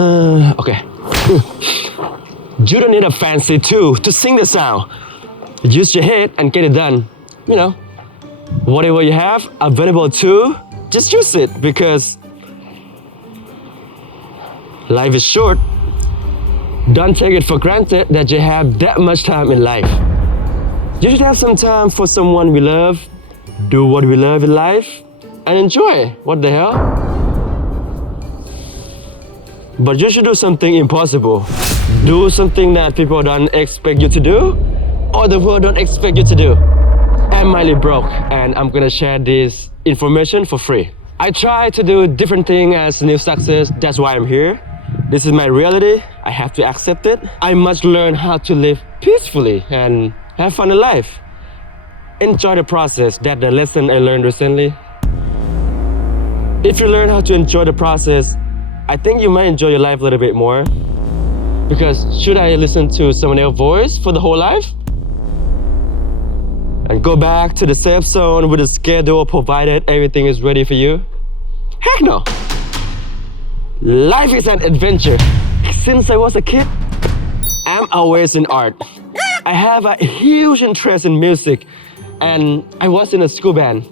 Okay. You don't need a fancy tool to sing the sound. Use your head and get it done. You know, whatever you have available to, just use it because life is short. Don't take it for granted that you have that much time in life. You should have some time for someone we love, do what we love in life, and enjoy. What the hell? But you should do something impossible. Do something that people don't expect you to do, or the world don't expect you to do. I'm Miley Broke, and I'm gonna share this information for free. I try to do different things as new success. That's why I'm here. This is my reality. I have to accept it. I must learn how to live peacefully and have fun in life. Enjoy the process. That's the lesson I learned recently. If you learn how to enjoy the process, I think you might enjoy your life a little bit more. Because should I listen to someone else's voice for the whole life? And go back to the safe zone with a schedule provided everything is ready for you? Heck no! Life is an adventure. Since I was a kid, I'm always in art. I have a huge interest in music, and I was in a school band.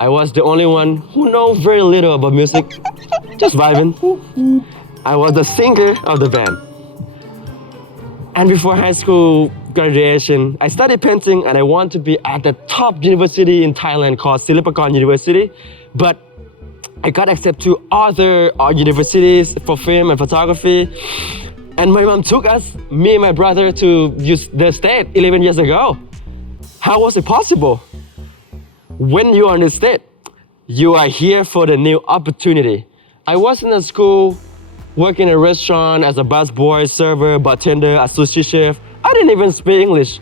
I was the only one who knows very little about music, just vibing. I was the singer of the band. And before high school graduation, I studied painting and I want to be at the top university in Thailand called Silpakorn University. But I got accepted to other art universities for film and photography. And my mom took us, me and my brother, to the state 11 years ago. How was it possible? When you are in the state, you are here for the new opportunity. I was in a school, working in a restaurant as a busboy, server, bartender, a sushi chef. I didn't even speak English.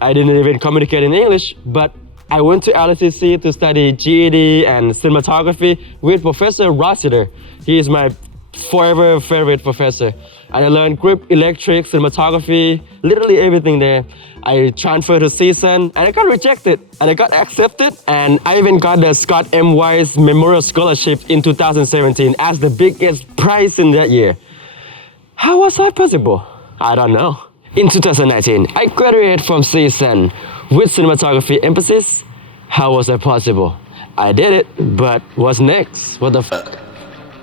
I didn't even communicate in English, but I went to LSEC to study GED and cinematography with Professor Rossiter. He is my forever favorite professor. And I learned grip, electric, cinematography, literally everything there. I transferred to Season and I got rejected and I got accepted. And I even got the Scott M. Weiss Memorial Scholarship in 2017 as the biggest prize in that year. How was that possible? I don't know. In 2019, I graduated from Season with cinematography emphasis. How was that possible? I did it, but what's next? What the fuck?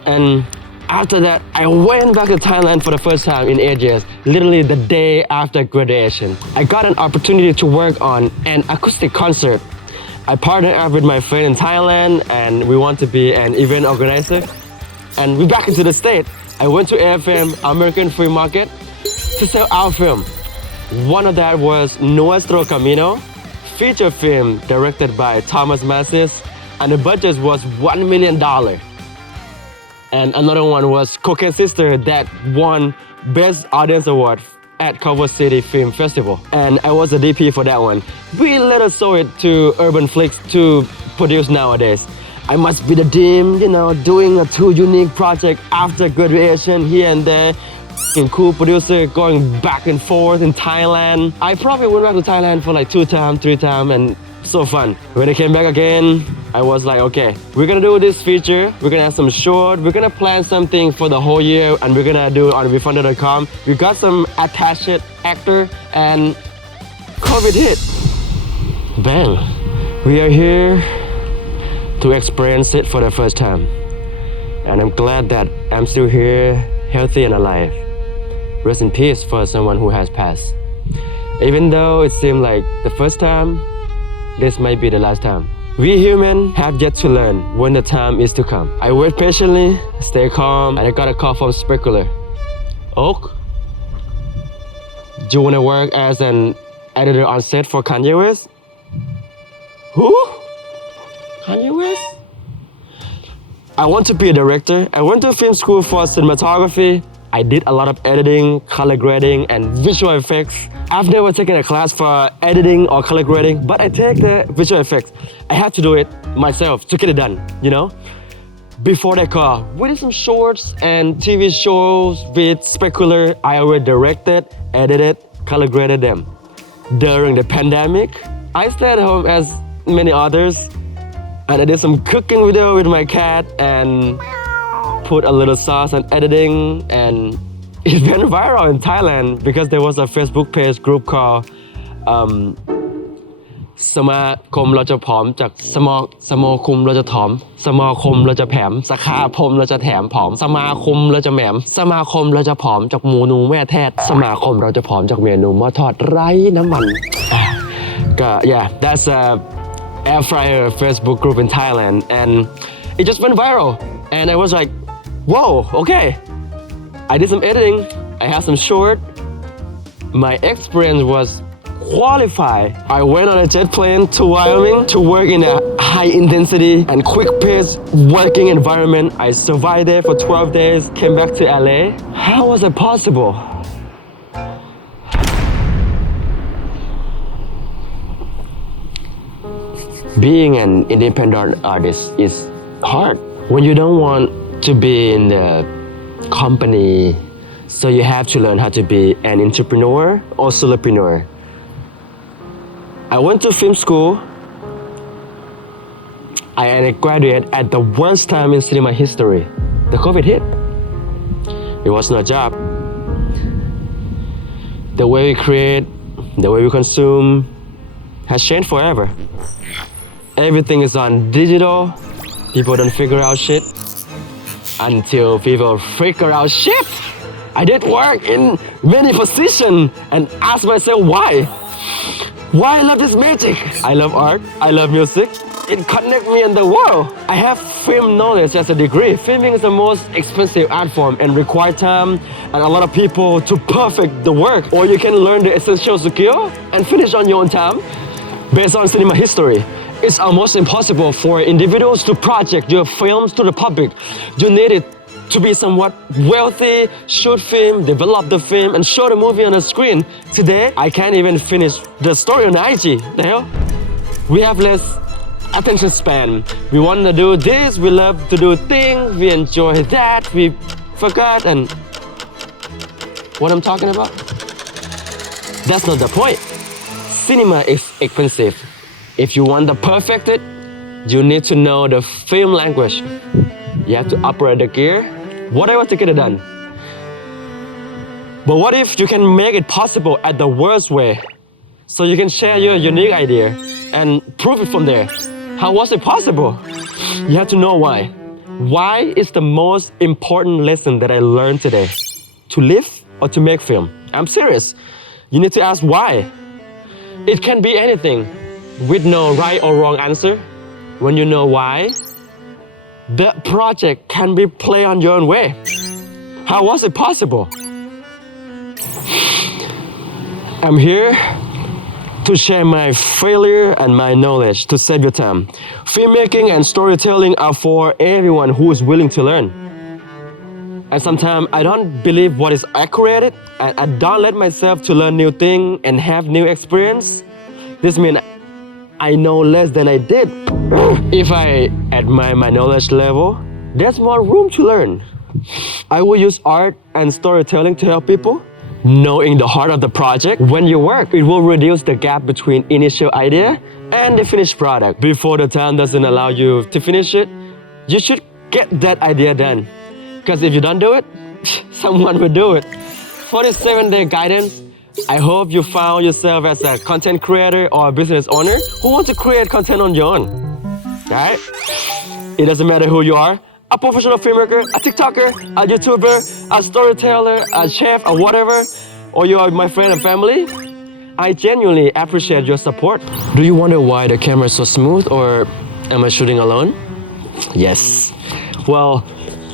And after that, I went back to Thailand for the first time in 8 years, literally the day after graduation. I got an opportunity to work on an acoustic concert. I partnered up with my friend in Thailand and we want to be an event organizer. And we're back into the state. I went to AFM, American Free Market, to sell our film. One of that was Nuestro Camino, feature film directed by Thomas Massis, and the budget was $1 million. And another one was Cocaine Sister that won Best Audience Award at Culver City Film Festival. And I was the DP for that one. We later sold it to Urban Flicks to produce nowadays. I must be the team, doing a two unique project after graduation here and there. Cool producer going back and forth in Thailand. I probably went back to Thailand for like 2 times, 3 times, and so fun. When I came back again, I was like, okay, we're gonna do this feature, we're gonna have some short, we're gonna plan something for the whole year, and we're gonna do it on refunded.com. We got some attached actor, and COVID hit. Bang. We are here to experience it for the first time. And I'm glad that I'm still here, healthy and alive. Rest in peace for someone who has passed. Even though it seemed like the first time, this might be the last time. We humans have yet to learn when the time is to come. I wait patiently, stay calm, and I got a call from Specular. Oak, do you want to work as an editor on set for Kanye West? Who? Kanye West? I want to be a director. I went to film school for cinematography. I did a lot of editing, color grading, and visual effects. I've never taken a class for editing or color grading, but I take the visual effects. I had to do it myself to get it done, Before that call, we did some shorts and TV shows with Specular. I already directed, edited, color graded them. During the pandemic, I stayed at home as many others, and I did some cooking video with my cat and put a little sauce on editing, and it went viral in Thailand because there was a Facebook page group called สมาคมเราจะผอมจากสมาคมเราจะถอมสมาคมเราจะแผมสขาพมเราจะแถมผอมสมาคมเราจะแหมมสมาคมเราจะผอมจากหมูนูแม่แทดสมาคมเราจะผอมจากเมนูหม้อทอดไร้น้ำมันก็ yeah that's a air fryer Facebook group in Thailand and it just went viral and I was like whoa okay I did some editing I have some short my experience was qualified. I went on a jet plane to Wyoming to work in a high intensity and quick pace working environment. I survived there for 12 days, came back to LA. How was it possible? Being an independent artist is hard when you don't want to be in the company, so you have to learn how to be an entrepreneur or solopreneur. I went to film school. I graduated at the worst time in cinema history. The COVID hit. It was no job. The way we create, the way we consume has changed forever. Everything is on digital. People don't figure out shit until people figure out shit. I did work in many positions and asked myself why. Why I love this magic? I love art, I love music. It connects me in the world. I have film knowledge as a degree. Filming is the most expensive art form and require time and a lot of people to perfect the work. Or you can learn the essential skill and finish on your own time. Based on cinema history, it's almost impossible for individuals to project your films to the public. You need it to be somewhat wealthy, shoot film, develop the film, and show the movie on the screen. Today, I can't even finish the story on IG. The hell? We have less attention span. We want to do this, we love to do things, we enjoy that, we forgot, and what I'm talking about? That's not the point. Cinema is expensive. If you want the perfect, you need to know the film language. You have to operate the gear, whatever to get it done. But what if you can make it possible at the worst way? So you can share your unique idea and prove it from there. How was it possible? You have to know why. Why is the most important lesson that I learned today? To live or to make film? I'm serious. You need to ask why. It can be anything with no right or wrong answer. When you know why, the project can be played on your own way. How was it possible? I'm here to share my failure and my knowledge to save your time. Filmmaking and storytelling are for everyone who is willing to learn. And sometimes I don't believe what is accurate, and I don't let myself to learn new things and have new experience. This means I know less than I did. If I admire my knowledge level, there's more room to learn. I will use art and storytelling to help people. Knowing the heart of the project, when you work, it will reduce the gap between initial idea and the finished product. Before the time doesn't allow you to finish it, you should get that idea done. Because if you don't do it, someone will do it. For this 7-day guidance, I hope you found yourself as a content creator or a business owner who wants to create content on your own. Alright? It doesn't matter who you are. A professional filmmaker, a TikToker, a YouTuber, a storyteller, a chef, or whatever, or you are my friend and family, I genuinely appreciate your support. Do you wonder why the camera is so smooth, or am I shooting alone? Yes. Well,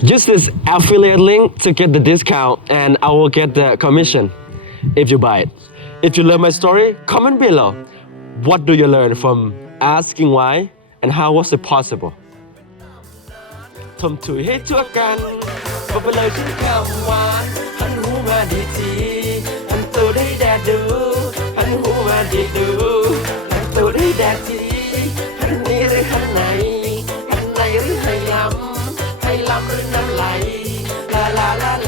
use this affiliate link to get the discount and I will get the commission if you buy it. If you love my story, comment below. What do you learn from asking why and how was it possible? ทมถุยให้ทั่วกันบอกไปเลยชื่อคำหวานหันหูมาดีทีหันตัวได้แดดดูหันหูมาดีดูหันตัวได้แดดทีหันนี้หรือหันไหนหันไหนหรือให้ล้ำหรือน้ำไหลลาลาลา